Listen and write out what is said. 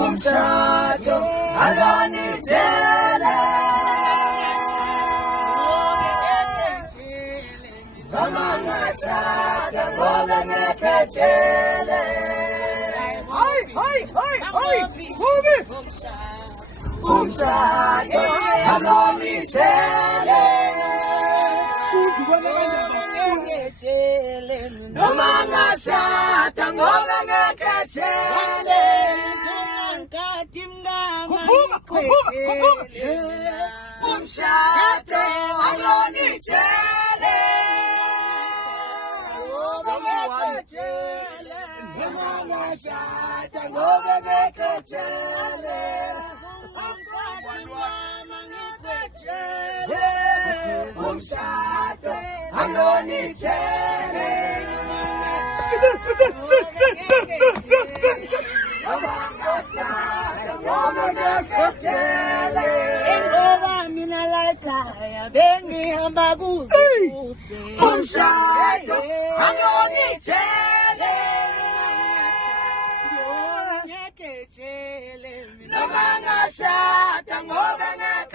umshado alonitshele noma ngashada ngoba ngekhetshele umshado alonitshele noma ngashada ngoba ngekhetshele umshado alonitshele noma ngashada ngoba ngekhetshele umshado alonitshele Njengoba mina layikhaya bengihamba kuzuse umshado alonitshele ngekhetshele noma ngashada ngoba ngekhetshele